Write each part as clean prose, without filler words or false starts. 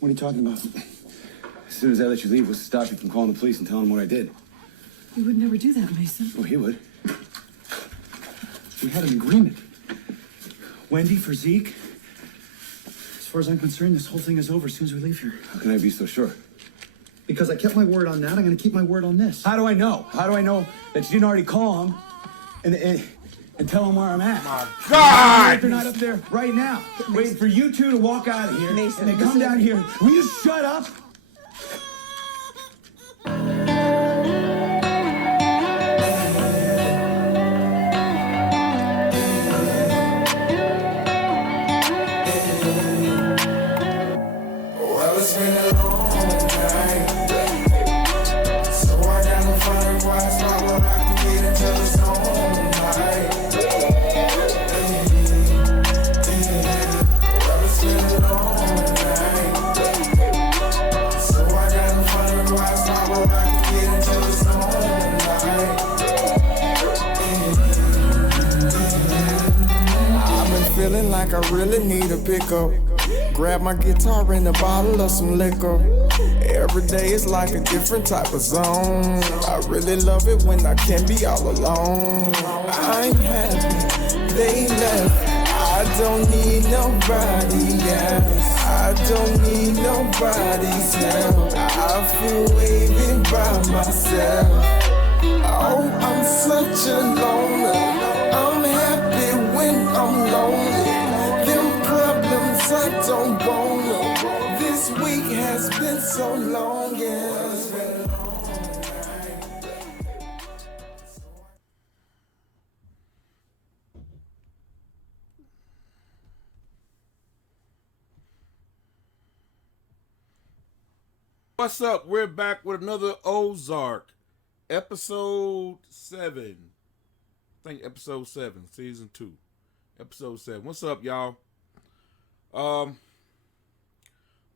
What are you talking about? As soon as I let you leave, what's to stop you from calling the police and telling them what I did? You would never do that, Mason. Oh, he would. We had an agreement. Wendy for Zeke. As far as I'm concerned, this whole thing is over as soon as we leave here. How can I be so sure? Because I kept my word on that, I'm going to keep my word on this. How do I know? How do I know that you didn't already call him and tell him where I'm at? My God! They're not up there right now, waiting for you two to walk out of here, Mason, and they come down here. Will you shut up? Feeling like I really need a pickup. Grab my guitar and a bottle of some liquor. Every day is like a different type of zone. I really love it when I can be all alone. I'm happy they left. I don't need nobody else. I don't need nobody's help. I feel waving by myself. Oh, I'm such a loner. I'm happy when I'm lonely. Them problems I don't want them. This week has been so long, yeah. What's up? We're back with another Ozark. Episode 7. I think episode 7, season 2. Episode 7. What's up, y'all? On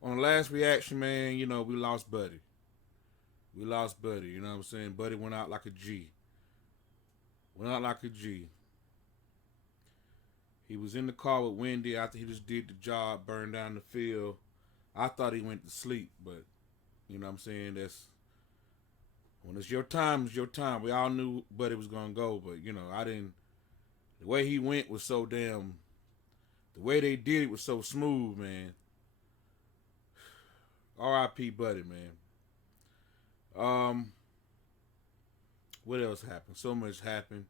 the last reaction, man, you know, we lost Buddy. You know what I'm saying? Buddy went out like a G. He was in the car with Wendy after he just did the job, burned down the field. I thought he went to sleep, but, you know what I'm saying? That's, when it's your time, it's your time. We all knew Buddy was going to go, but, you know, the way he went was so damn, the way they did it was so smooth, man. R.I.P. Buddy, man. What else happened? So much happened.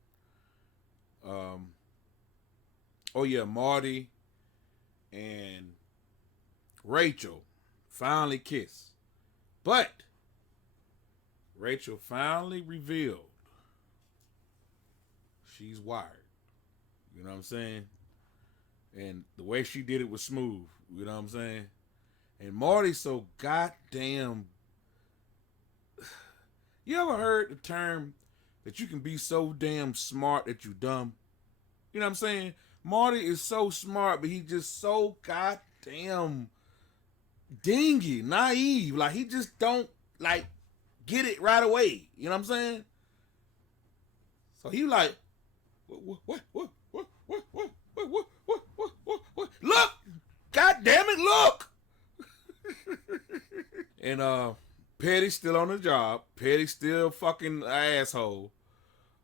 Oh yeah, Marty and Rachel finally kissed. But Rachel finally revealed she's wired. You know what I'm saying? And the way she did it was smooth. You know what I'm saying? And Marty's so goddamn... You ever heard the term that you can be so damn smart that you dumb? You know what I'm saying? Marty is so smart, but he just so goddamn dingy, naive. Like, he just don't, like, get it right away. You know what I'm saying? So he like, what? Look! God damn it, look! And, Petty's still on the job. Petty's still fucking asshole.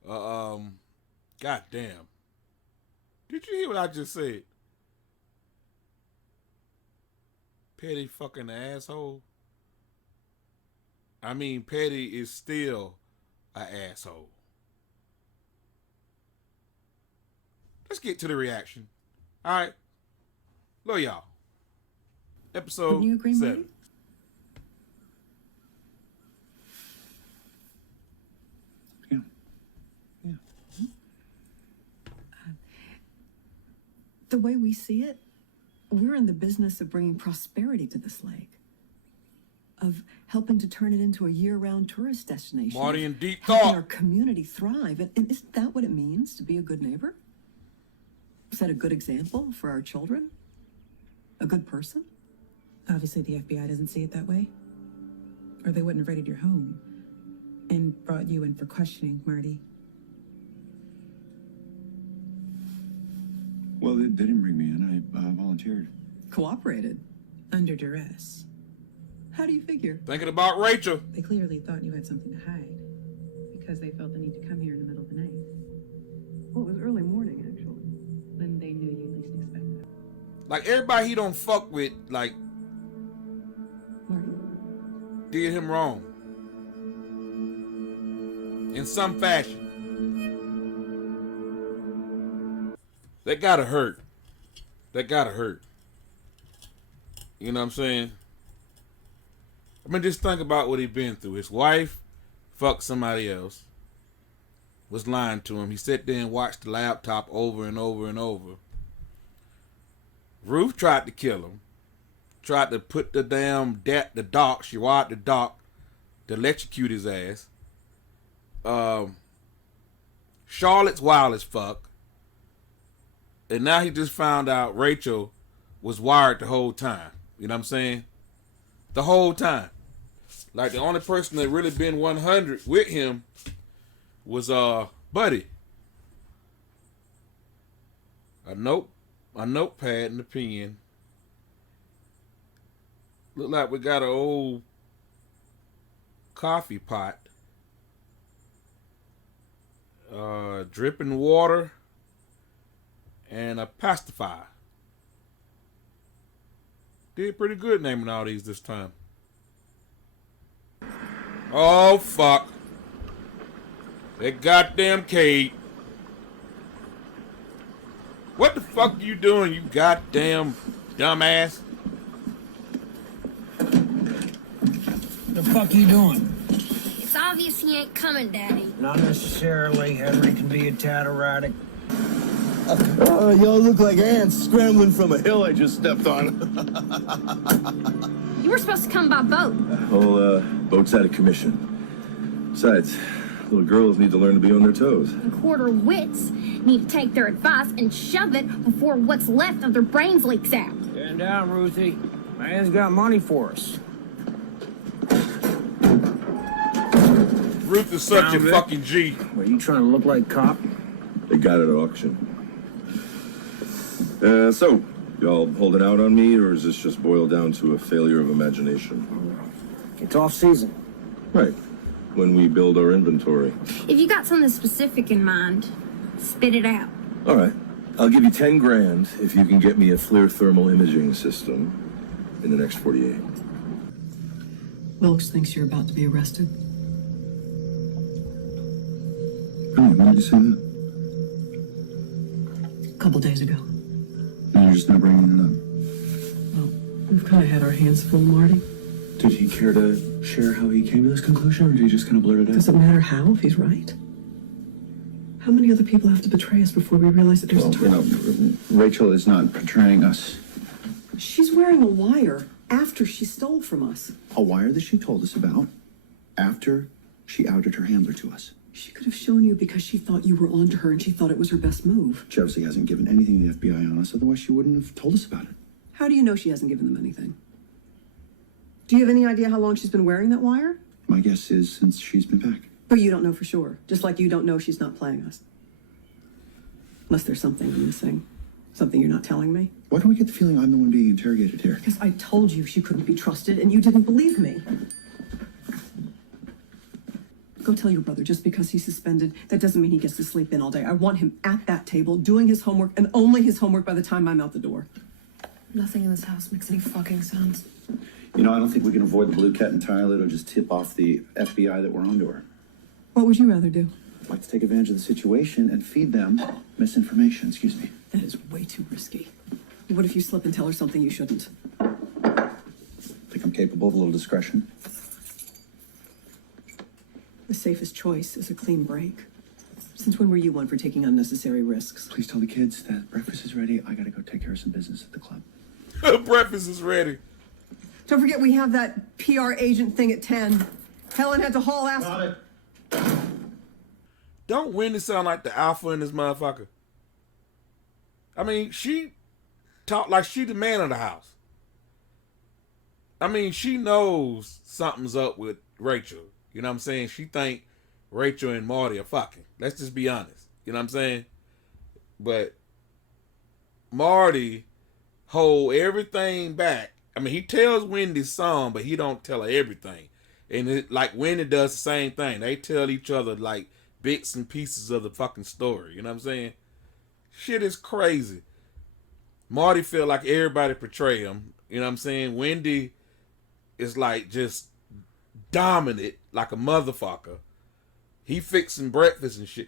God damn. Did you hear what I just said? Petty fucking asshole. I mean, Petty is still an asshole. Let's get to the reaction. All right. Love y'all. Episode Wouldn't you agree, 7. Marty? The way we see it, we're in the business of bringing prosperity to this lake, of helping to turn it into a year-round tourist destination. Marty in deep helping thought. our community thrive. And isn't that what it means to be a good neighbor? Set a good example for our children? A good person? Obviously, the FBI doesn't see it that way, or they wouldn't have raided your home and brought you in for questioning, Marty. Well, they didn't bring me in. I volunteered. Cooperated. Under duress. How do you figure? Thinking about Rachel. They clearly thought you had something to hide because they felt the need to come here in the middle of the night. Well, it was early morning, actually. When they knew you least expected. Like, everybody he don't fuck with, like, Marty. did him wrong. In some fashion. That gotta hurt. That gotta hurt. You know what I'm saying? I mean, just think about what he been through. His wife fucked somebody else. Was lying to him. He sat there and watched the laptop over and over and over. Ruth tried to kill him. Tried to put the damn the dock. She wired the dock to electrocute his ass. Charlotte's wild as fuck. And now he just found out Rachel was wired the whole time. You know what I'm saying? The whole time. Like, the only person that really been 100 with him was Buddy. A notepad and a pen. Look like we got an old coffee pot. Dripping water. And a pacifier. Did pretty good naming all these this time. Oh, fuck. That goddamn Kate. What the fuck are you doing, you goddamn dumbass? The fuck you doing? It's obvious he ain't coming, Daddy. Not necessarily. Henry can be a tad erratic. Y'all look like ants scrambling from a hill I just stepped on. You were supposed to come by boat. Well, boat's out of commission. Besides, little girls need to learn to be on their toes. And quarter wits need to take their advice and shove it before what's left of their brains leaks out. Stand down, Ruthie. Man's got money for us. Ruth is such a Down, Vic. fucking G. Were you trying to look like cop? They got it at auction. So, y'all holding out on me, or is this just boiled down to a failure of imagination? It's off season. Right. When we build our inventory. If you got something specific in mind, spit it out. All right. I'll give you 10 grand if you can get me a FLIR thermal imaging system in the next 48. Wilkes thinks you're about to be arrested. Really? When did you say that? A couple days ago. And you're just not bringing it up. Well, we've kind of had our hands full, Marty. Did he care to share how he came to this conclusion, or did he just kind of blurt it out? Does it matter how if he's right? How many other people have to betray us before we realize that there's a twin? Rachel is not betraying us. She's wearing a wire after she stole from us. A wire that she told us about after she outed her handler to us. She could have shown you because she thought you were onto her and she thought it was her best move. She obviously hasn't given anything to the FBI on us, otherwise she wouldn't have told us about it. How do you know she hasn't given them anything? Do you have any idea how long she's been wearing that wire? My guess is since she's been back. But you don't know for sure, just like you don't know she's not playing us. Unless there's something I'm missing. Something you're not telling me. Why do I get the feeling I'm the one being interrogated here? Because I told you she couldn't be trusted and you didn't believe me. Go tell your brother, just because he's suspended, that doesn't mean he gets to sleep in all day. I want him at that table, doing his homework, and only his homework by the time I'm out the door. Nothing in this house makes any fucking sense. You know, I don't think we can avoid the blue cat entirely. It'll just tip off the FBI that we're onto her. What would you rather do? I'd like to take advantage of the situation and feed them misinformation, excuse me. That is way too risky. What if you slip and tell her something you shouldn't? Think I'm capable of a little discretion? The safest choice is a clean break. Since when were you one for taking unnecessary risks? Please tell the kids that breakfast is ready. I gotta go take care of some business at the club. Breakfast is ready. Don't forget we have that PR agent thing at 10. Helen had to haul ass. Got it. Don't Wendy sound like the alpha in this motherfucker? I mean, she talk like she the man of the house. I mean, she knows something's up with Rachel. You know what I'm saying? She think Rachel and Marty are fucking. Let's just be honest. You know what I'm saying? But Marty hold everything back I mean, he tells Wendy some, but he don't tell her everything. And it, like Wendy does the same thing. They tell each other like bits and pieces of the fucking story. You know what I'm saying? Shit is crazy. Marty feel like everybody portray him. You know what I'm saying? Wendy is like just dominant like a motherfucker. He fixing breakfast and shit.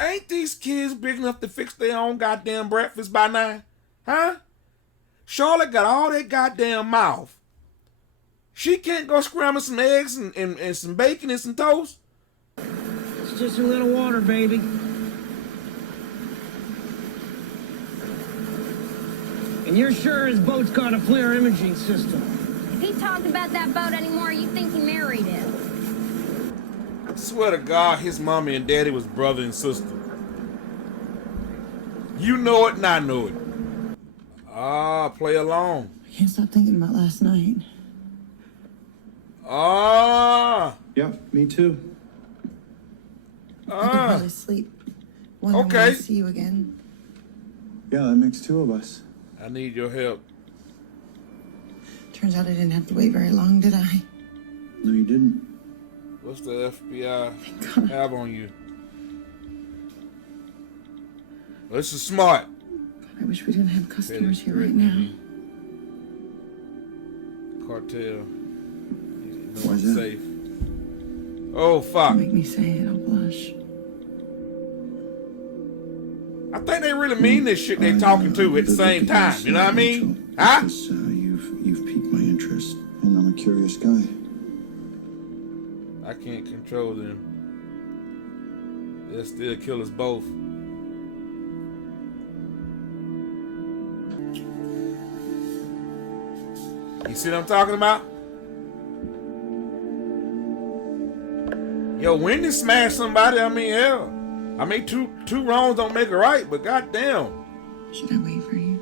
Ain't these kids big enough to fix their own goddamn breakfast by now? Huh? Charlotte got all that goddamn mouth. She can't go scramble some eggs and some bacon and some toast? It's just a little water, baby. And you're sure his boat's got a FLIR imaging system? If he talked about that boat anymore, you'd think he married it. I swear to God, his mommy and daddy was brother and sister. You know it and I know it. Ah, play along. I can't stop thinking about last night. Ah. Yeah, me too. I could hardly sleep. Wondering when I'll see you again. Yeah, that makes two of us. I need your help. Turns out I didn't have to wait very long, did I? No, you didn't. What's the FBI have on you? Well, this is smart. I wish we didn't have customers here right now. Cartel. Why is that? Safe. Oh, fuck. Don't make me say it, I'll blush. I think they really mean this shit they talking to at the same time. You know what I mean? Huh? You've piqued my interest, and I'm a curious guy. I can't control them. They'll still kill us both. You see what I'm talking about? Yo, Wendy smashed somebody. I mean, hell. I mean, two wrongs don't make it right, but goddamn. Should I wait for you?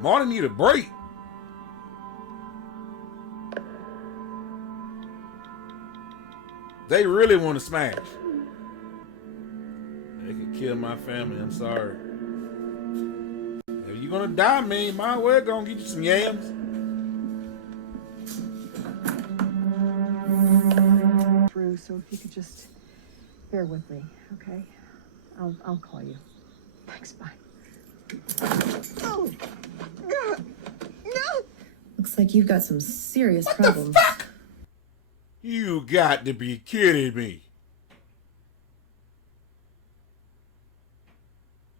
Marty need a break. They really want to smash. They could kill my family. I'm sorry. If you're gonna die, man, you might well go and get you some yams. Through, so if you could just bear with me, okay? I'll call you. Thanks, bye. Oh, God. No! Looks like you've got some serious What problems. the fuck? You got to be kidding me.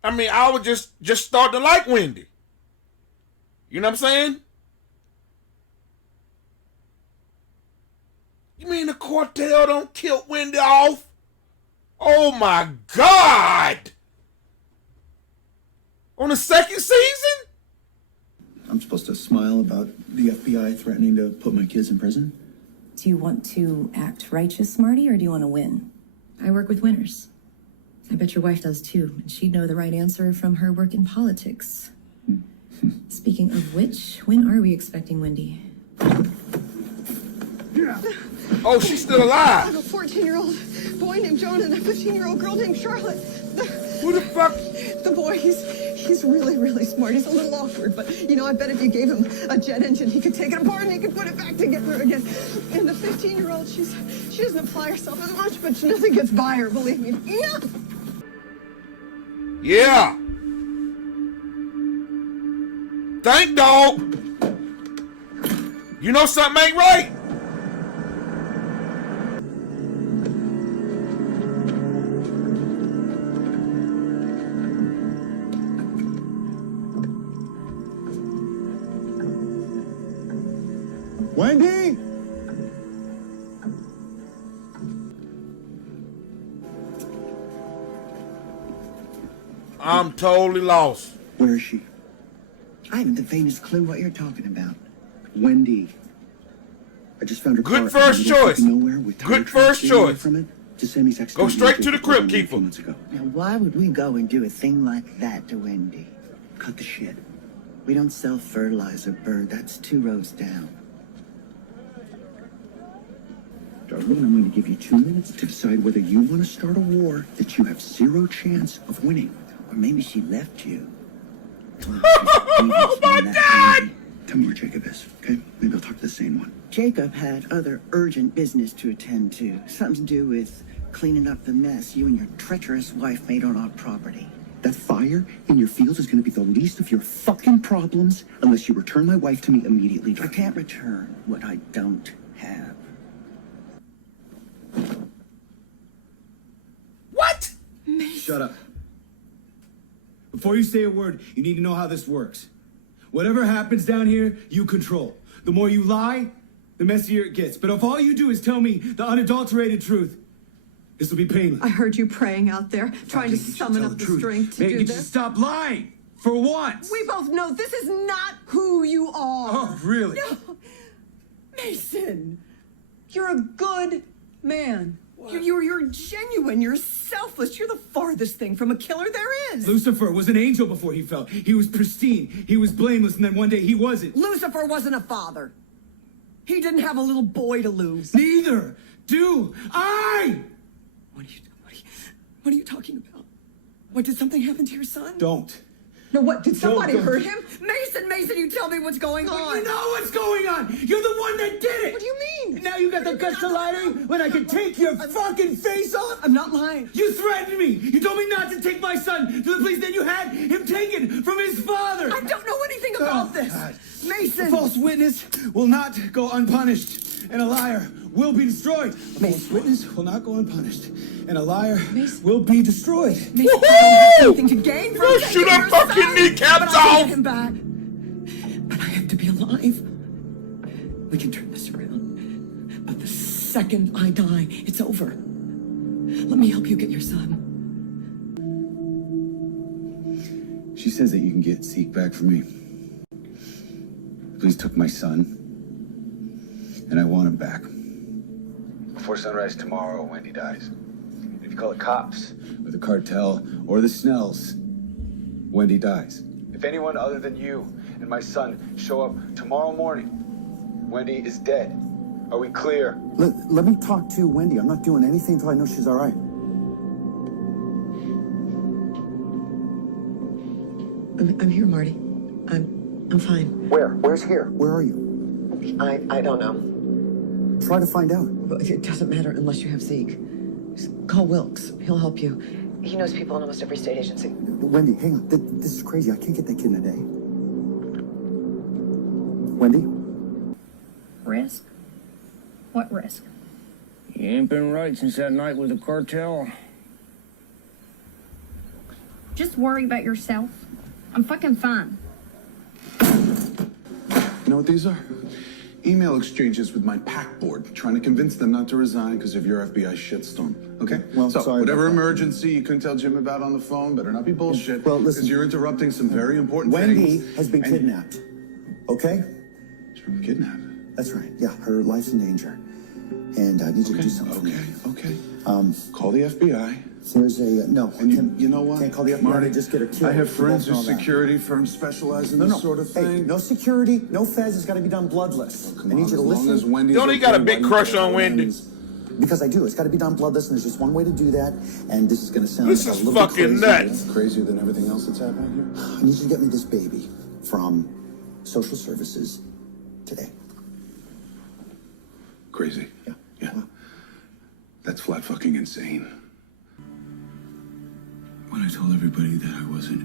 I mean, I would just start to like Wendy. You know what I'm saying? You mean the cartel don't kill Wendy off? Oh my God! On the second season? I'm supposed to smile about the FBI threatening to put my kids in prison? Do you want to act righteous, Marty, or do you want to win? I work with winners. I bet your wife does too, and she'd know the right answer from her work in politics. Speaking of which, when are we expecting Wendy? Oh, she's still I have alive. a 14-year-old boy named John and a 15-year-old girl named Charlotte. Who the fuck? The boy, he's really, really smart. He's a little awkward, but, you know, I bet if you gave him a jet engine, he could take it apart and he could put it back together again. And the 15-year-old, she doesn't apply herself as much, but nothing gets by her, believe me. Yeah. Yeah. Thank dog. You know something ain't right. Wendy! I'm totally lost. Where is she? I haven't the faintest clue what you're talking about. Wendy. I just found her car Good first choice. nowhere with tire Good first tracks away choice. from it. To Sammy's ex. Go straight to the crypt keeper. Months ago. Now, why would we go and do a thing like that to Wendy? Cut the shit. We don't sell fertilizer, Bird. That's 2 rows down. Darlene, I'm going to give you 2 minutes to decide whether you want to start a war that you have 0 chance of winning. Or maybe she left you. Oh my God! Tell me where Jacob is, okay? Maybe I'll talk to the sane one. Jacob had other urgent business to attend to. Something to do with cleaning up the mess you and your treacherous wife made on our property. That fire in your fields is going to be the least of your fucking problems unless you return my wife to me immediately. I can't return what I don't have. What? Shut up. Before you say a word, you need to know how this works. Whatever happens down here, you control. The more you lie, the messier it gets. But if all you do is tell me the unadulterated truth, this will be painless. I heard you praying out there, trying to summon up the strength to do You this. just stop lying for once. We both know this is not who you are. Oh, really? No. Mason, you're a good man. You're genuine. You're selfless. You're the farthest thing from a killer there is. Lucifer was an angel before he fell. He was pristine. He was blameless, and then one day he wasn't. Lucifer wasn't a father. He didn't have a little boy to lose. Neither do I. What are you talking about? What, did something happen to your son? Don't. No, what, did somebody Don't. hurt him? Mason, you tell me what's going on. You know what's going on. You're the one that did it. What do you mean? Now you got the guts to lie to me when I can take your fucking face off? I'm not lying. You threatened me. You told me not to take my son to the police. Then you had him taken from his father. I don't know anything about this. God. Mason. A false witness will not go unpunished, and a liar will be destroyed. A false witness will not go unpunished, and a liar will be destroyed. Mason, I don't have anything to gain from You'll taking shoot your our fucking son, kneecaps but I can off. get him back. But I have to be alive. We can turn this around. But the second I die, it's over. Let me help you get your son. She says that you can get Zeke back for me. Police took my son, and I want him back. Before sunrise tomorrow, Wendy dies. If you call the cops, or the cartel, or the Snells, Wendy dies. If anyone other than you and my son show up tomorrow morning, Wendy is dead. Are we clear? Let me talk to Wendy. I'm not doing anything until I know she's all right. I'm here, Marty. I'm fine. Where? Where's here? Where are you? I don't know. Try to find out. But it doesn't matter unless you have Zeke. Just call Wilkes. He'll help you. He knows people in almost every state agency. Wendy, hang on. This is crazy. I can't get that kid in a day. Wendy? Risk? What risk? You ain't been right since that night with the cartel. Just worry about yourself. I'm fucking fine. You know what these are? Email exchanges with my PAC board, trying to convince them not to resign because of your FBI shitstorm. Okay? Well, so, sorry whatever about that. emergency you couldn't tell Jim about on the phone, better not be bullshit. Well, listen. Because you're interrupting some very important Wendy things. has been And- kidnapped. Okay? She's been kidnapped. That's right. Yeah, her life's in danger. And I need you to do something for me. Okay. Call the FBI. There's a no. And you know what? Can't call the FBI. Marty, Just get her killed. I have friends You both whose know that. security firms specialize in No, this no. sort of Hey, thing. no security, no feds. It's got to be done bloodless. Come I need on, you to as long listen. as Wendy's You only got a okay, big why crush don't on you Wendy. wins? Because I do. It's got to be done bloodless, and there's just one way to do that. And this is going to sound This a is little bit fucking crazy. nuts. Crazier than everything else that's happening here. I need you to get me this baby from social services today. Crazy. Yeah. Yeah. That's flat fucking insane. When I told everybody that I wasn't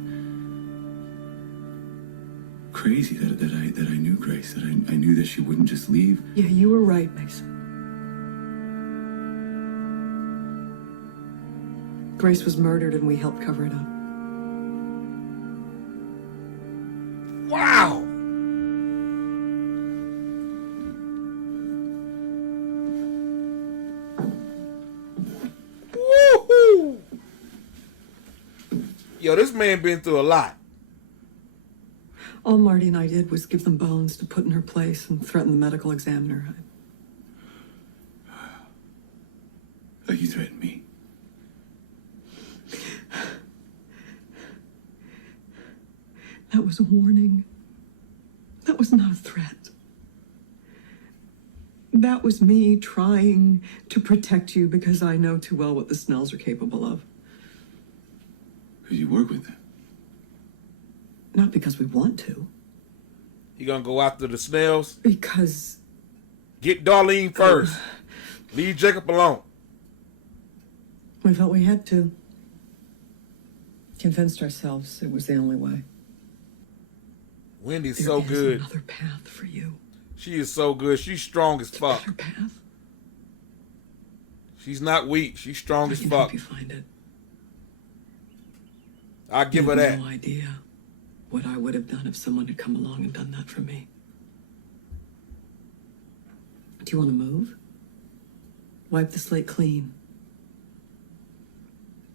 crazy, that I knew Grace, that I knew that she wouldn't just leave. Yeah, you were right, Mason. Grace was murdered and we helped cover it up. Wow. Woohoo. Yo, this man been through a lot. All Marty and I did was give them bones to put in her place and threaten the medical examiner. You threatened me. That was a warning. That was not a threat. That was me trying to protect you because I know too well what the Snells are capable of. Because you work with them. Not because we want to. You gonna go after the snails? Because... Get Darlene first. Leave Jacob alone. We felt we had to. Convinced ourselves it was the only way. Wendy's so good. There's another path for you. She is so good. She's strong as fuck. Better path. She's not weak. She's strong as I can fuck. help you find it. I'll give her You have that. no idea what I would have done if someone had come along and done that for me. Do you want to move? Wipe the slate clean.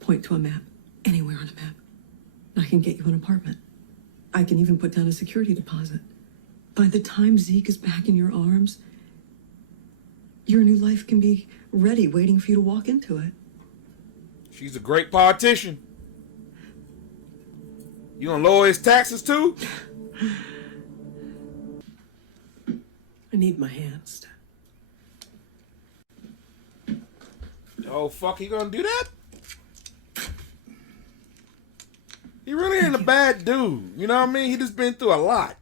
Point to a map. Anywhere on a map. I can get you an apartment. I can even put down a security deposit. By the time Zeke is back in your arms, your new life can be ready, waiting for you to walk into it. She's a great politician. You gonna lower his taxes too? I need my hands. Oh, fuck, he gonna do that? He really ain't a bad dude. You know what I mean? He just been through a lot.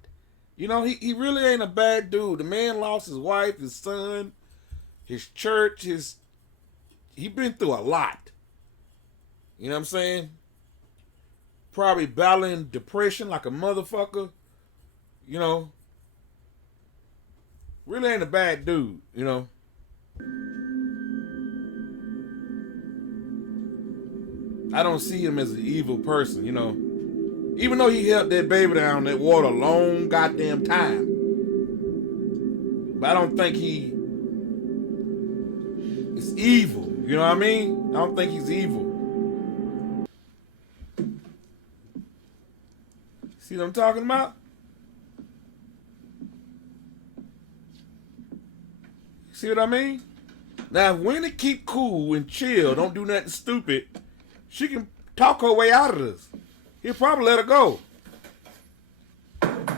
You know, he really ain't a bad dude. The man lost his wife, his son, his church, he been through a lot. You know what I'm saying? Probably battling depression like a motherfucker. You know? Really ain't a bad dude, you know? I don't see him as an evil person, you know. Even though he held that baby down that water a long goddamn time. But I don't think he is evil. You know what I mean? I don't think he's evil. See what I'm talking about? See what I mean? Now, if Wendy keep cool and chill, don't do nothing stupid, she can talk her way out of this. He'll probably let her go.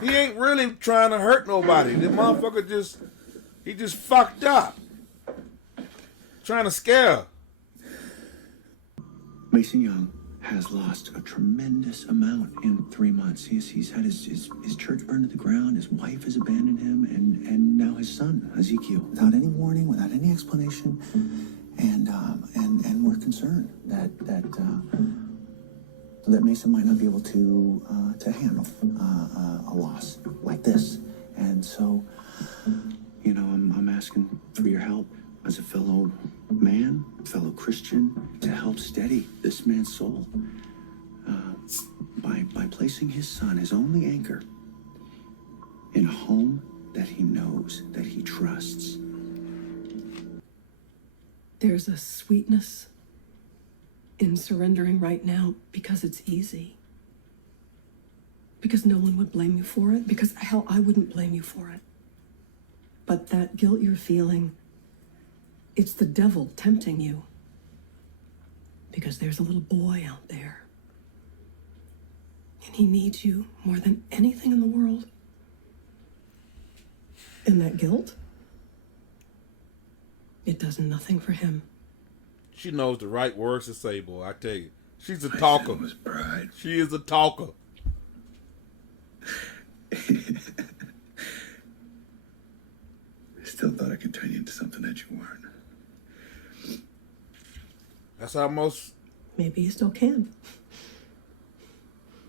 He ain't really trying to hurt nobody. This motherfucker he just fucked up. Trying to scare her. Mason Young has lost a tremendous amount in 3 months. He's had his church burned to the ground, his wife has abandoned him, and now his son, Ezekiel, without any warning, without any explanation. And we're concerned that Mason might not be able to handle a loss like this. And so, you know, I'm asking for your help as a fellow man, fellow Christian, to help steady this man's soul by placing his son, his only anchor, in a home that he knows, that he trusts. There's a sweetness in surrendering right now because it's easy. Because no one would blame you for it. Because, hell, I wouldn't blame you for it. But that guilt you're feeling, it's the devil tempting you. Because there's a little boy out there. And he needs you more than anything in the world. And that guilt, it does nothing for him. She knows the right words to say, boy, I tell you. She's a talker. Was pride. She is a talker. I still thought I could turn you into something that you weren't. That's how most Maybe you still can.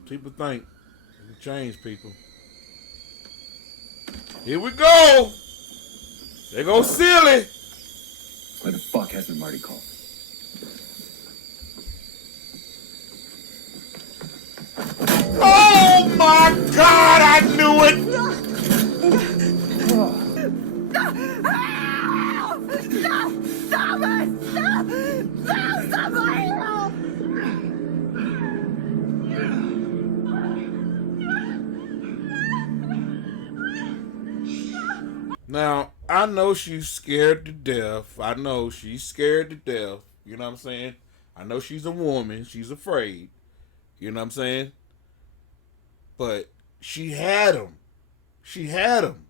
people think. You can change people. Here we go. There goes Silly. Why the fuck hasn't Marty called? Oh my God, I knew it. Stop it! Stop! Somebody help! Now, I know she's scared to death. I know she's scared to death. You know what I'm saying? I know she's a woman. She's afraid. You know what I'm saying? But she had him. She had him.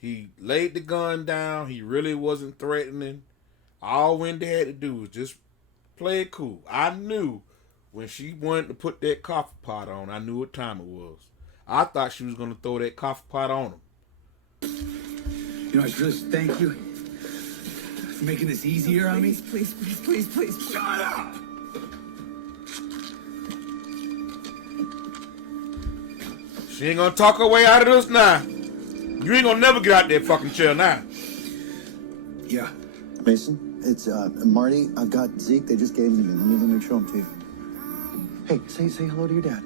He laid the gun down. He really wasn't threatening. All Wendy had to do was just play it cool. I knew When she wanted to put that coffee pot on, I knew what time it was. I thought she was going to throw that coffee pot on him. You know, I should just thank you for making this easier on me. Please, please, please, please, please. Shut up! She ain't going to talk her way out of this now. You ain't going to never get out that fucking chair now. Yeah. Mason, it's Marty. I've got Zeke. They just gave him to me. Let me show him to you. Hey, say hello to your dad.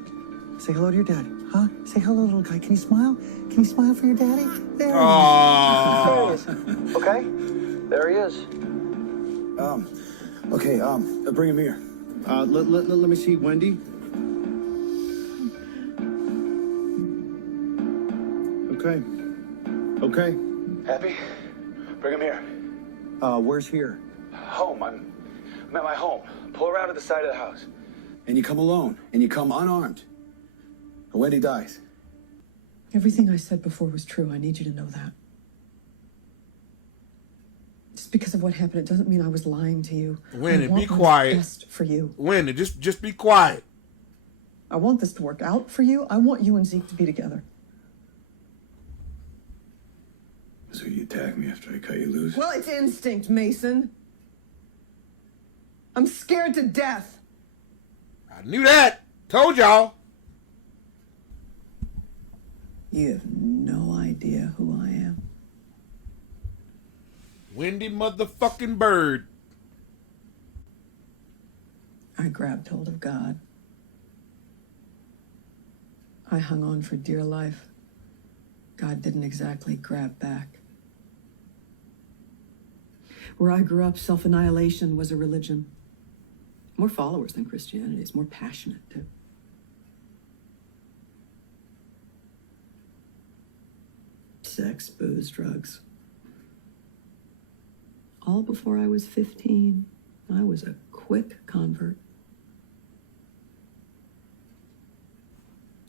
Say hello to your daddy. Huh? Say hello, little guy. Can you smile? Can you smile for your daddy? There he is. Okay? There he is. Okay, bring him here. Let me see Wendy. Okay. Okay. Happy? Bring him here. Where's here? Home. I'm at my home. Pull around to the side of the house. And you come alone, and you come unarmed. And Wendy dies. Everything I said before was true. I need you to know that. Just because of what happened, it doesn't mean I was lying to you. Wendy, I want be what's quiet. best for you. Wendy, just be quiet. I want this to work out for you. I want you and Zeke to be together. So you attack me after I cut you loose? Well, it's instinct, Mason. I'm scared to death. I knew that. Told y'all. You have no idea who I am. Wendy motherfucking Bird. I grabbed hold of God. I hung on for dear life. God didn't exactly grab back. Where I grew up, self-annihilation was a religion. More followers than Christianity. It's more passionate, too. Sex, booze, drugs. All before I was 15. I was a quick convert.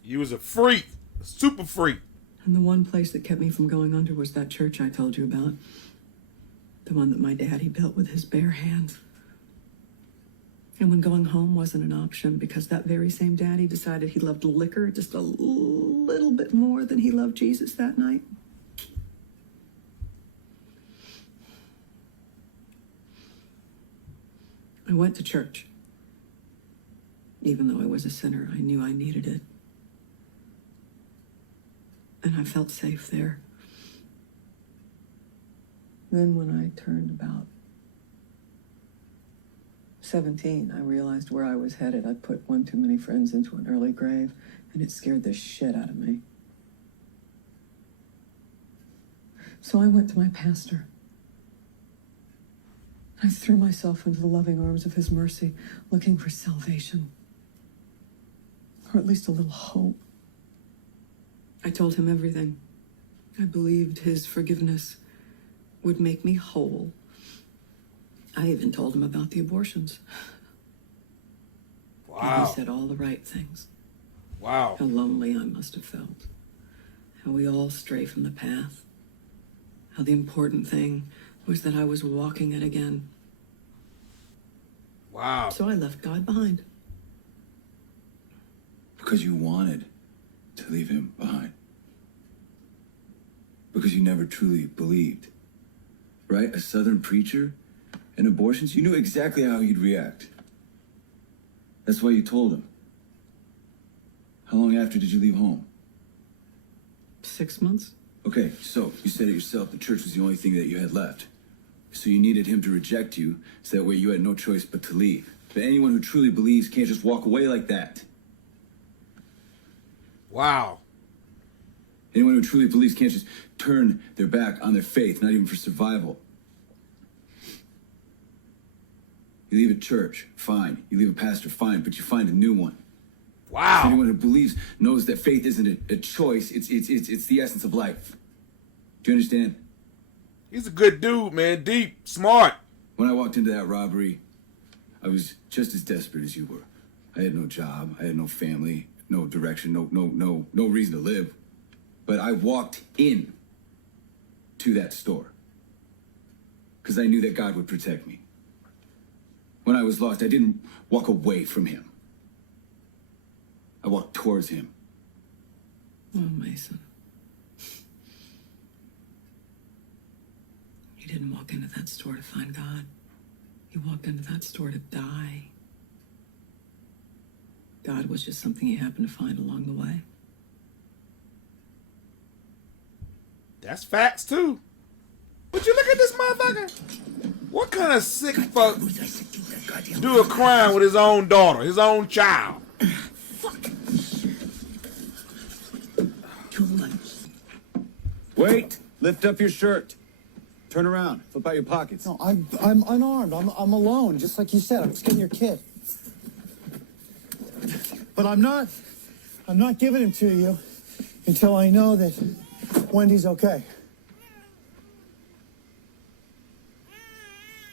You was a freak. A super freak. And the one place that kept me from going under was that church I told you about. The one that my daddy built with his bare hands. And when going home wasn't an option because that very same daddy decided he loved liquor just a little bit more than he loved Jesus that night. I went to church. Even though I was a sinner, I knew I needed it. And I felt safe there. Then when I turned about 17, I realized where I was headed. I'd put one too many friends into an early grave, and it scared the shit out of me. So I went to my pastor. I threw myself into the loving arms of his mercy, looking for salvation. Or at least a little hope. I told him everything. I believed his forgiveness would make me whole. I even told him about the abortions. Wow. And he said all the right things. Wow. How lonely I must have felt. How we all stray from the path. How the important thing was that I was walking it again. Wow. So I left God behind. Because you wanted to leave him behind. Because you never truly believed. Right? A Southern preacher and abortions, you knew exactly how he'd react. That's why you told him. How long after did you leave home? 6 months. Okay, so you said it yourself, the church was the only thing that you had left. So you needed him to reject you, so that way you had no choice but to leave. But anyone who truly believes can't just walk away like that. Wow. Anyone who truly believes can't just turn their back on their faith, not even for survival. You leave a church, fine. You leave a pastor, fine, but you find a new one. Wow. Anyone who believes knows that faith isn't a choice, it's the essence of life. Do you understand? He's a good dude, man. Deep, smart. When I walked into that robbery, I was just as desperate as you were. I had no job, I had no family, no direction, no reason to live. But I walked in to that store because I knew that God would protect me. When I was lost, I didn't walk away from him. I walked towards him. Oh, Mason. You didn't walk into that store to find God. You walked into that store to die. God was just something you happened to find along the way. That's facts too. But you look at this motherfucker. What kind of sick fuck do a crime with his own daughter, his own child? Wait! Lift up your shirt. Turn around. Flip out your pockets. No, I'm unarmed. I'm alone, just like you said. I'm just getting your kid. But I'm not giving him to you until I know that Wendy's okay.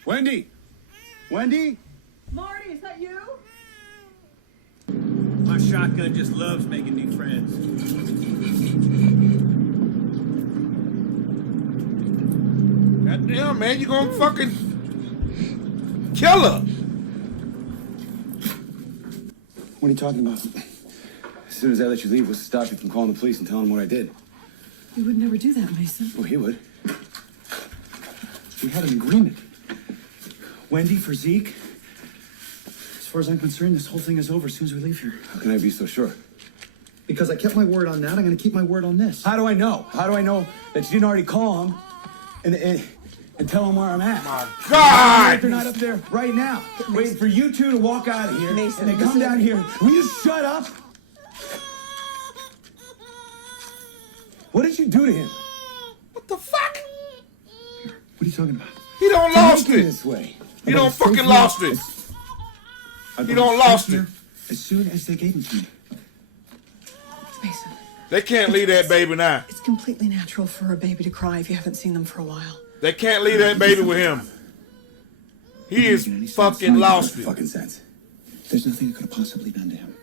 Wendy! Wendy! Marty, is that you? My shotgun just loves making new friends. Goddamn, man, you gonna fucking kill her. What are you talking about? As soon as I let you leave, what's to stop you from calling the police and telling them what I did? You would never do that, Mason. Well, he would. We had an agreement. Wendy for Zeke. As far as I'm concerned, this whole thing is over as soon as we leave here. How can I be so sure? Because I kept my word on that, I'm gonna keep my word on this. How do I know? How do I know that you didn't already call him and tell him where I'm at? My God! They're not up there right now, waiting for you two to walk out of here. Mason, and they come down here. Will you shut up? What did you do to him? What the fuck? What are you talking about? He don't To lost make it. This way. He don't fucking lost it. He don't lost it. As soon as they gave him to me. Mason, They can't leave that baby now. it's completely natural for a baby to cry if you haven't seen them for a while. They can't leave that baby with him. He is fucking lost it. Fucking sense. There's nothing that could have possibly done to him.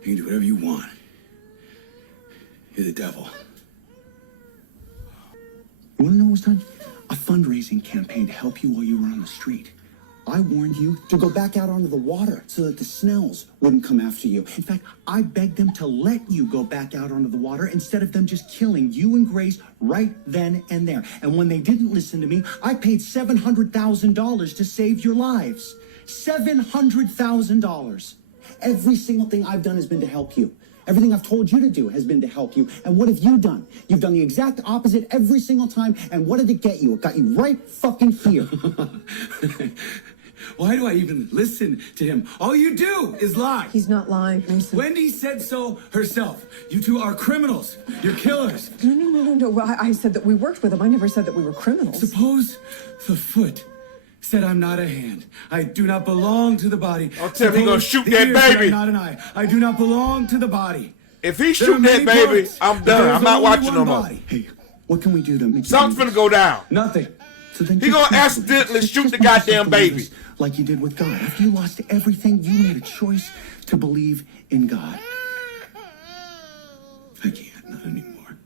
You can do whatever you want. You're the devil. You want to know what was done? A fundraising campaign to help you while you were on the street. I warned you to go back out onto the water so that the Snells wouldn't come after you. In fact, I begged them to let you go back out onto the water instead of them just killing you and Grace right then and there. And when they didn't listen to me, I paid $700,000 to save your lives. $700,000. Every single thing I've done has been to help you. Everything I've told you to do has been to help you. And what have you done? You've done the exact opposite every single time. And what did it get you? It got you right fucking here. Why do I even listen to him? All you do is lie. He's not lying, Mason. Wendy said so herself. You two are criminals. You're killers. No. Well, I said that we worked with him. I never said that we were criminals. Suppose the foot said I'm not a hand. I do not belong to the body. I'll tell him he gonna shoot that baby. I'm not an eye. I do not belong to the body. If he shoot that baby, I'm done. I'm not watching no more. Hey, what can we do to make Something's finna go down. Nothing. So then He gonna accidentally shoot the goddamn baby. Like you did with God. After you lost everything, you made a choice to believe in God. I can't, not anymore.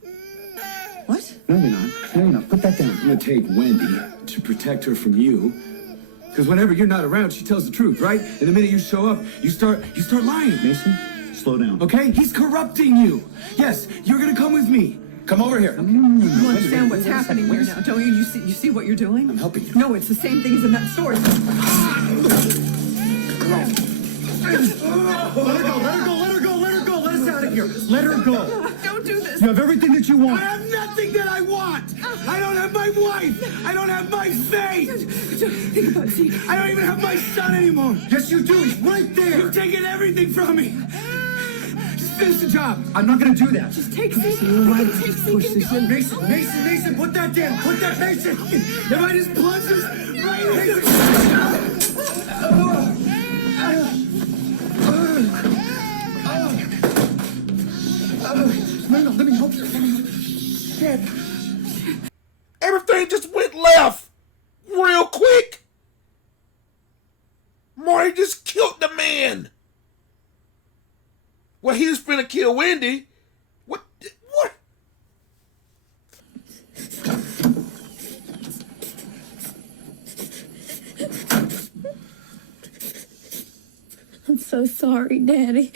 What? No, you're not. No, you're not. Put that down. I'm gonna take Wendy to protect her from you. Because whenever you're not around, she tells the truth, right? And the minute you show up, you start lying. Mason, slow down. Okay? He's corrupting you. Yes, you're gonna come with me. Come over here. You understand what's happening here now, don't you? You see what you're doing? I'm helping you. No, it's the same thing as in that store. Let her go. Let us out of here. Let her go. Don't do this. You have everything that you want. I have nothing that I want. I don't have my wife. I don't have my faith. Think about Zeke. I don't even have my son anymore. Yes, you do. He's right there. You've taken everything from me. Just finish the job. I'm not gonna do that. Just take Zeke. Take Zeke and go. Mason, put that down. Put that, Mason. If I just punch this right here. No, let me help you. Shit. Everything just went left real quick. Marty just killed the man. Well, he was finna kill Wendy. What? I'm so sorry, Daddy.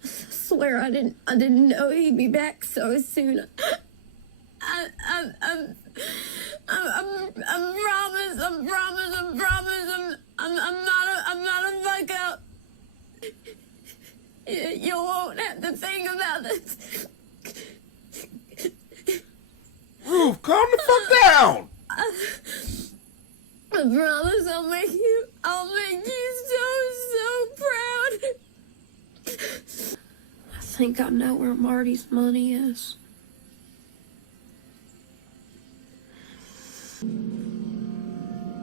swear I didn't know he'd be back so soon. I promise. I'm not a fuck up. You won't have to think about this. Ruth, calm the fuck down. I promise I'll make you so proud. I think I know where Marty's money is.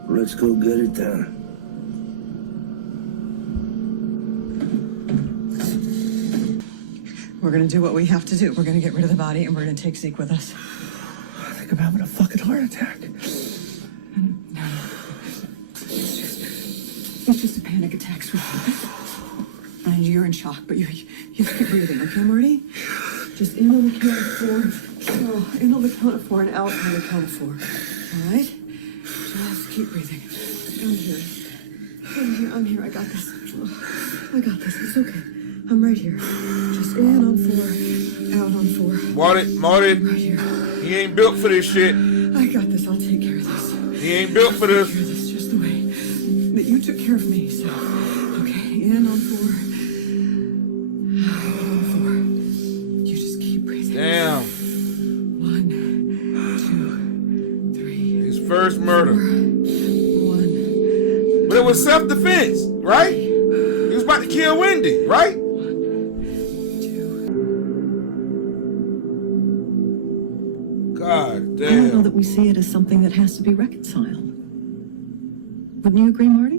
Let's go get it done. We're gonna do what we have to do. We're gonna get rid of the body and we're gonna take Zeke with us. I think I'm having a fucking heart attack. No. It's just a panic attack, sweetie. And you're in shock, but you have to keep breathing, okay, Marty? Just in on the count of 4. Oh, in on the count of 4 and out on the count of 4. All right? Just keep breathing. I'm here. I got this. I got this. It's okay. I'm right here. Just in on 4, out on 4. Marty, I'm right here. he ain't built for this shit. I got this. I'll take care of this. He ain't built for this. Take care of this just the way that you took care of me. So, okay, in on 4, out on 4. You just keep breathing. Damn. 1, 2, 3. His first murder. 1. But it was self-defense, right? He was about to kill Wendy, right? 2. God I don't know damn. that we see it as something that has to be reconciled. Wouldn't you agree, Marty?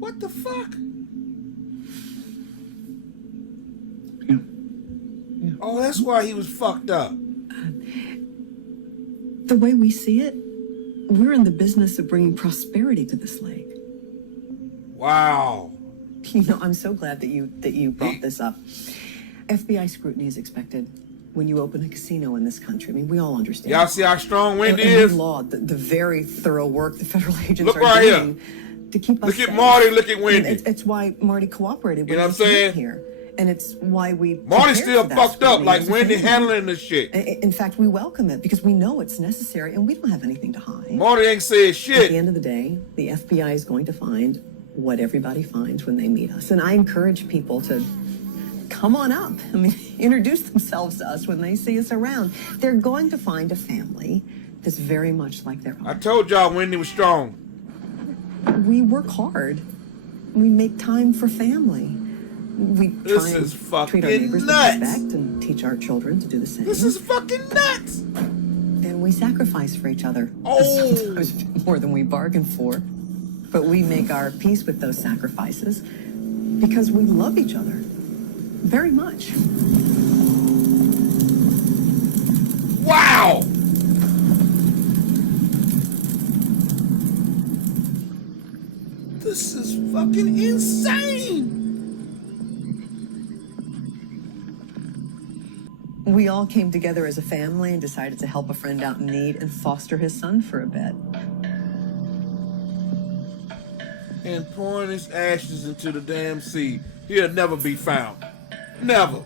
What the fuck? Yeah. Oh, that's why he was fucked up. The way we see it, we're in the business of bringing prosperity to this lake. Wow. You know, I'm so glad that you brought this up. FBI scrutiny is expected when you open a casino in this country. I mean, we all understand. Y'all see how strong Wendy And is? we laud the very thorough work the federal agents Look are right doing to keep us Look at safe. Marty, look at Wendy. And it's why Marty cooperated with You know what us I'm saying? here. And it's why we Marty's prepared still for that fucked up scrutiny like as a Wendy family. handling this shit. In fact, we welcome it because we know it's necessary and we don't have anything to hide. Marty ain't said At the shit. end of the day, the FBI is going to find what everybody finds when they meet us. And I encourage people to come on up. I mean, introduce themselves to us when they see us around. They're going to find a family that's very much like their I own. told y'all Wendy was strong. We work hard. We make time for family. We This try and is treat our fucking neighbors nuts. with respect and teach our children to do the same. This is fucking nuts. And we sacrifice for each other. Oh. Sometimes more than we bargain for. But we make our peace with those sacrifices because we love each other very much. Wow. This is fucking insane. We all came together as a family and decided to help a friend out in need and foster his son for a bit. And pouring his ashes into the damn sea. He'll never be found. Never.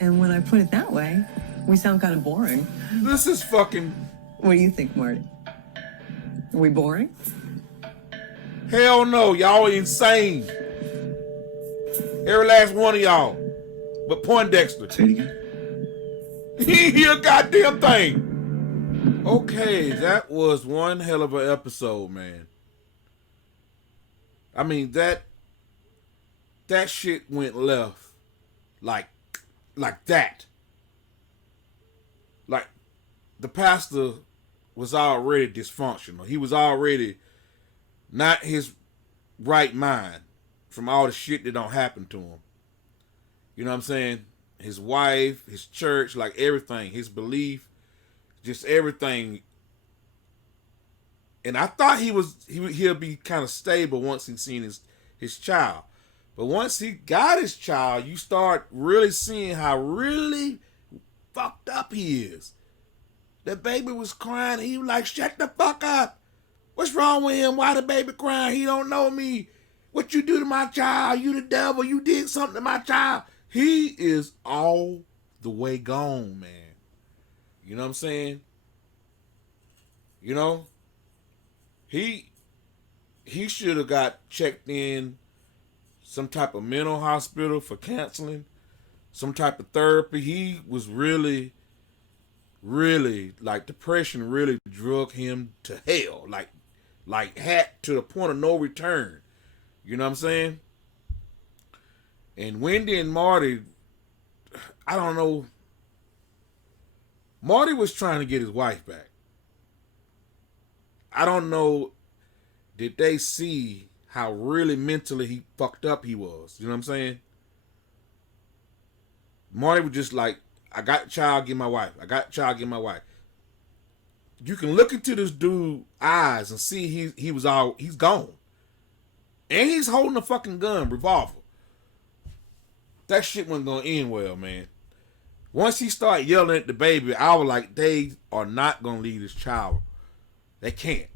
And when I put it that way, we sound kind of boring. This is fucking... What do you think, Marty? Are we boring? Hell no, y'all insane. Every last one of y'all. But Poindexter. Say it again. He hear a goddamn thing. Okay, that was one hell of an episode, man. I mean, that shit went left like that. Like, the pastor was already dysfunctional. He was already not his right mind from all the shit that don't happen to him. You know what I'm saying? His wife, his church, like everything, his belief, just everything. And I thought he'll be kind of stable once he's seen his child. But once he got his child, you start really seeing how really fucked up he is. That baby was crying. He was like, shut the fuck up. What's wrong with him? Why the baby crying? He don't know me. What you do to my child? You the devil. You did something to my child. He is all the way gone, man. You know what I'm saying? You know? He should have got checked in some type of mental hospital for counseling, some type of therapy. He was really, like, depression really drug him to hell. Like had to the point of no return. You know what I'm saying? And Wendy and Marty, I don't know. Marty was trying to get his wife back. I don't know, did they see how really mentally he fucked up he was? You know what I'm saying? Marty was just like, I got a child, get my wife. I got a child, get my wife. You can look into this dude's eyes and see he's gone. And he's holding a fucking gun, revolver. That shit wasn't gonna end well, man. Once he started yelling at the baby, I was like, they are not gonna leave this child. They can't.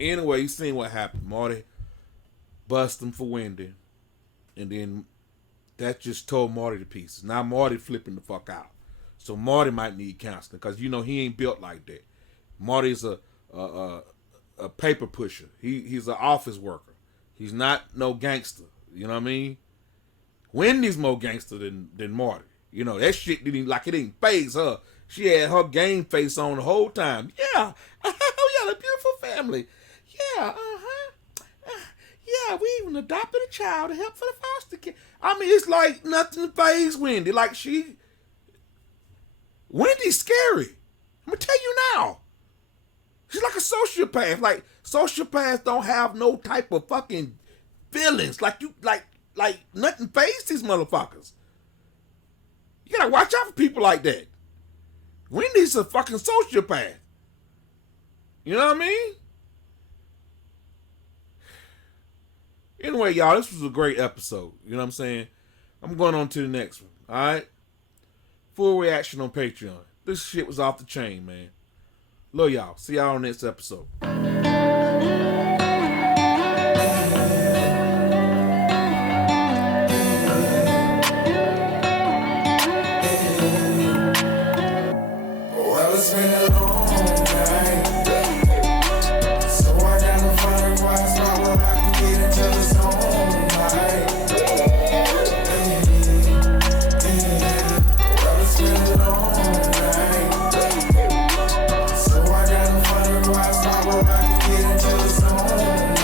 Anyway, you seen what happened. Marty bust him for Wendy. And then that just tore Marty to pieces. Now Marty flipping the fuck out. So Marty might need counseling because you know he ain't built like that. Marty's a paper pusher. He's an office worker. He's not no gangster. You know what I mean? Wendy's more gangster than Marty. You know, that shit didn't faze her. She had her game face on the whole time. Yeah. We got a beautiful family. Yeah, yeah, we even adopted a child to help for the foster kid. I mean, it's like nothing fazed Wendy. Like Wendy's scary. I'm gonna tell you now. She's like a sociopath. Like sociopaths don't have no type of fucking feelings. Like nothing fazed these motherfuckers. You gotta watch out for people like that. Wendy's a fucking sociopath. You know what I mean? Anyway, y'all, this was a great episode. You know what I'm saying? I'm going on to the next one. All right? Full reaction on Patreon. This shit was off the chain, man. Love y'all. See y'all on the next episode. Well, it's been a long night, so I gotta find a quiet spot where I can get into the zone. Well, it's been a long night, so I gotta find a quiet spot where I can get into the zone.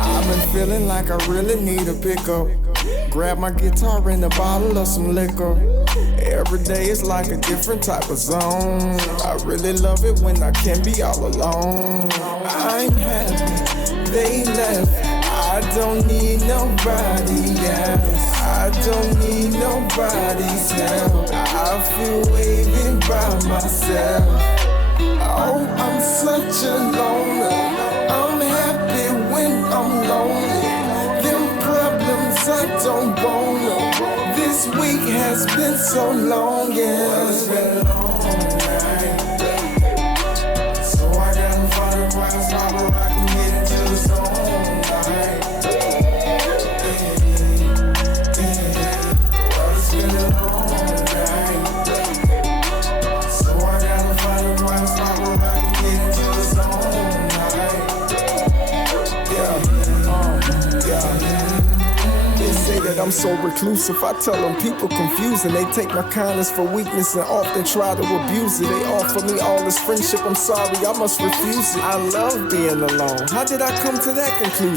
I've been feeling like I really need a pickup. Grab my guitar and a bottle of some liquor. Every day is like a different type of zone. I really love it when I can be all alone. I'm happy they left. I don't need nobody else. I don't need nobody's help. I feel waving by myself. Oh, I'm such a loner. I'm happy when I'm lonely. I don't want them. This week has been so long, yeah. Well, it's been a long night, so I gotta find a quiet spot where I can get into the zone. Well, it's been a long night, so I gotta find a quiet spot where I can get into the zone. Yeah. They say that I'm so reclusive. I tell them people confusing. They take my kindness for weakness and often try to abuse it. They offer me all this friendship. I'm sorry, I must refuse it. I love being alone. How did I come to that conclusion?